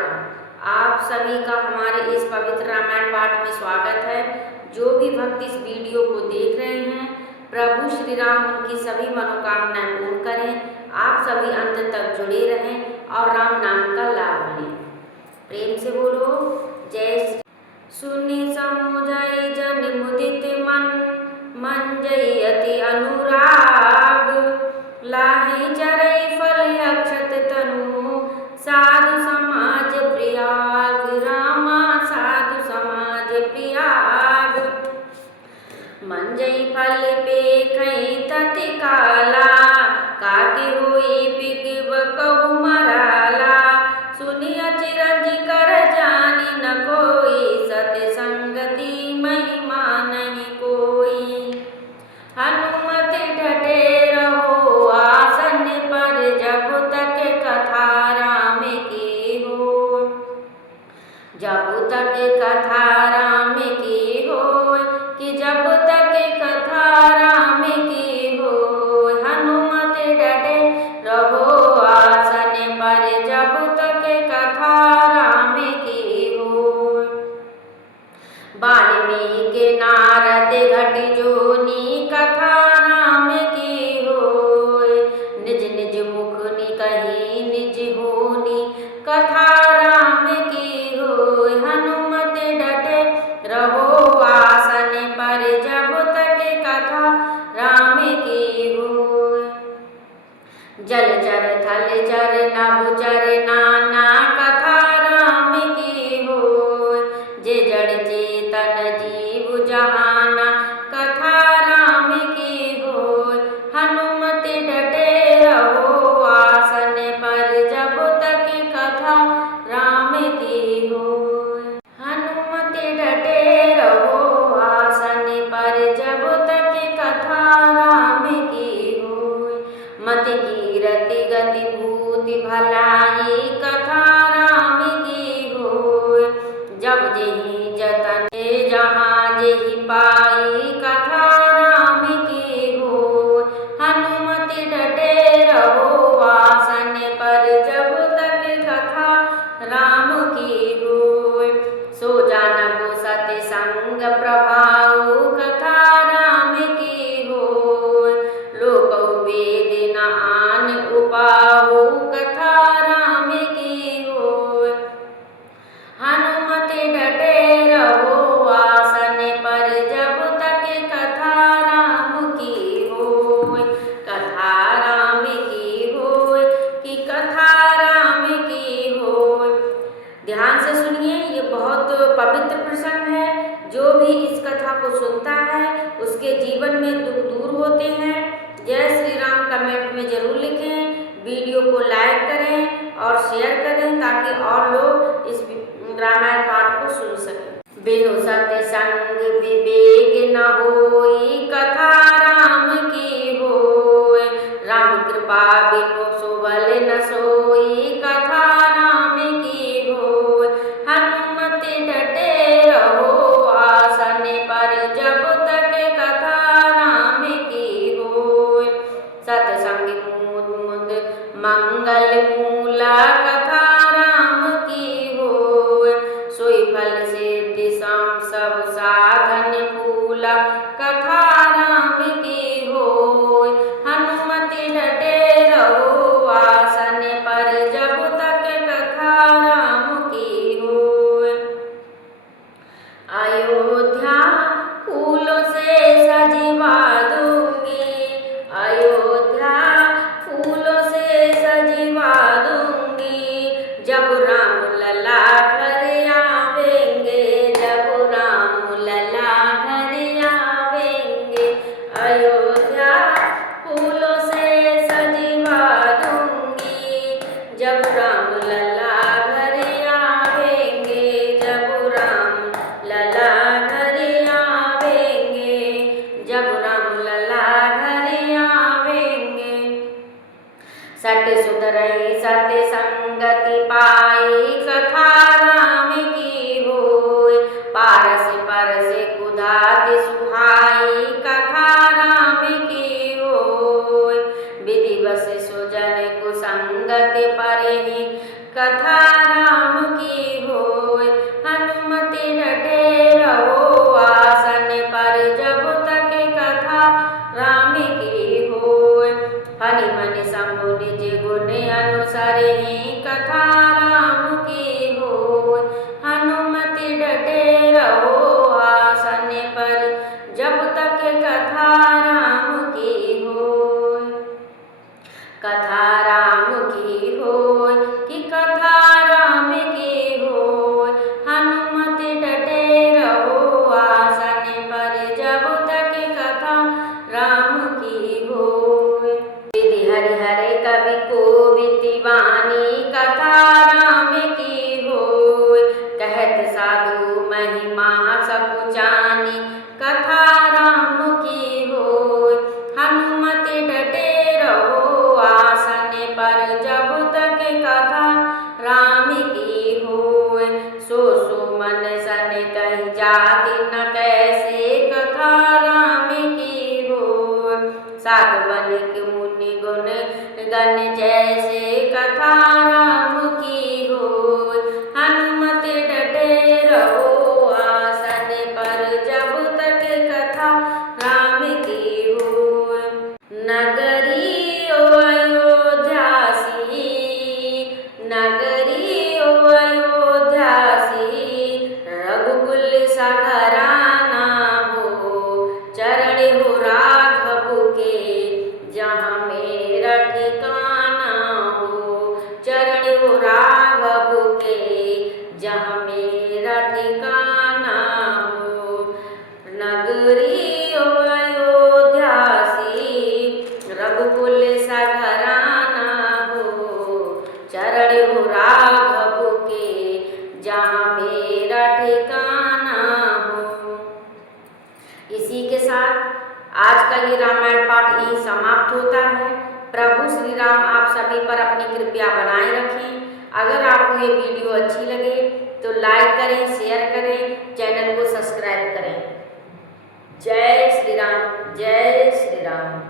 राम। आप सभी का हमारे इस पवित्र रामायण पाठ में स्वागत है। जो भी भक्त इस वीडियो को देख रहे हैं, प्रभु श्री राम उनकी सभी मनोकामनाएं पूर्ण करें। आप सभी अंत तक जुड़े रहें और राम नाम का लाभ लें। प्रेम से बोलो जय श्री। सुनि समुझइ जन मुदित मन, मन जय अति अनुराग। लाहि चरई फल अक्षत तनु, साधु समाज प्रियाग। रामा साधु समाज प्रियाग। मन जई फल पेखई तति काला, काके होई बिग बकहु मराला। सुनिय चिरंजी कर जानी न कोई, सत्य संगति महिमा नहीं कोई। हनुमत डटे रहो आसन पर, जब तक कथा राम की हो। जब तक कथा राम की हो, कि जब तक कथा राम की हो। हनुमत डटे रहो आसन पर, जब तक कथा राम की हो। वाल्मीकि नारद घट जोनी, कथा राम की होय। निज निज मुख कही निज होनी, कथा राम की होय। हनुमत डटे रहो आसन पर, जब तक कथा राम की होय। जलचर थलचर नभचर नाना, कथा राम की होय। जे जड़ चेतन जीव जहाना, कथा राम की होय। हनुमत डटे रहो आसन पर, जब तक कथा राम की होय। हनुमत डटे रहो आसन पर, जब तक कथा राम की होय। मति कीरति गति भूति भलाई, कथा राम की होय। जब जेहि जतन जहाँ जेहि पाई, कथा राम की होय। हनुमत डटे रहो आसन पर, जब तक कथा राम की होय। सो जानबो सत्य संग प्रभाऊ, कथा राम की होय। लोकौ वेद न आन उपाऊ, कथा राम की होय। हनुमत डटे रहो आसन पर, जब तक कथा राम की होय। कथा राम की होय, कि कथा राम की होय। ध्यान से सुनिए, ये बहुत पवित्र प्रसंग है। जो भी इस कथा को सुनता है उसके जीवन में दुख दूर होते हैं। जय श्री राम कमेंट में जरूर लिखें। वीडियो को लाइक करें और शेयर करें, ताकि और लोग इस रामायण पाठ को सुन सकें। बिनु सत्य संग विवेक न होई, कथा राम की होय। राम कृपा बिनु सुबल न सोई, कथा राम की होय। हनुमत डटे रहो आसन पर, जब तक कथा राम की होय। सतसंग मुद मुद मंगल मूला, कथा राम की होय। सोई फल सिद्धि सम सब साधन फूला, कथा राम की होय। हनुमत डटे रहो आसन पर, जब तक कथा राम की होय। अयोध्या फूलों से सजवा दूंगी, अयोध्या फूलों से सजवा दूंगी। जब राम लला घर आवेंगे, जब राम लला घर आवेंगे। अयोध्या फूलों से सजवा दूंगी, जब राम लला घर आवेंगे। जब राम लला घर आवेंगे, जब राम लला घर आवेंगे। सट सुधरई सत्य संगति पाई, कथा राम की होय। पारस परस कुधाति सुहाई, कथा राम की होय। विधि बस सुजन कुसंगति परहि, कथा राम कथा राम की होय। हनुमत डटे रहो आसन पर, जब तक कथा राम की होय। कथा राम की होय कि कथा राम की होय। हनुमत डटे रहो आसन पर, जब तक कथा राम की होय। विधि हरिहर कवि कोविद वाणी, कथा राम की होय। कहत साधु महिमा सकुचानी, कथा राम की होय। हनुमत डटे रहो आसन पर, जब तक कथा राम की होय। सो मन सन कही जाति न कैसे, कथा राम की होय। साधवन के मुनि गुण गण जैसे, कथा राम की होय। हनुमत डटे रहो आसन पर, जब तक कथा राम की होय। नगरी ओ अयोध्यासी, नगरी ओ अयोध्यासी, रघुकुल सा घराना हो। चरण हो राघव के, जहाँ मेरा ठिकाना हो। चरण हो राघव के, जहाँ मेरा ठिकाना हो। नगरी ओ अयोध्यासी, रघुकुल सा घराना हो। चरण हो राघव के, जहाँ मेरा ठिकाना हो। इसी के साथ आज का ये रामायण पाठ यही समाप्त होता है। प्रभु श्री राम आप सभी पर अपनी कृपा बनाए रखें। अगर आपको ये वीडियो अच्छी लगे तो लाइक करें, शेयर करें, चैनल को सब्सक्राइब करें। जय श्री राम, जय श्री राम।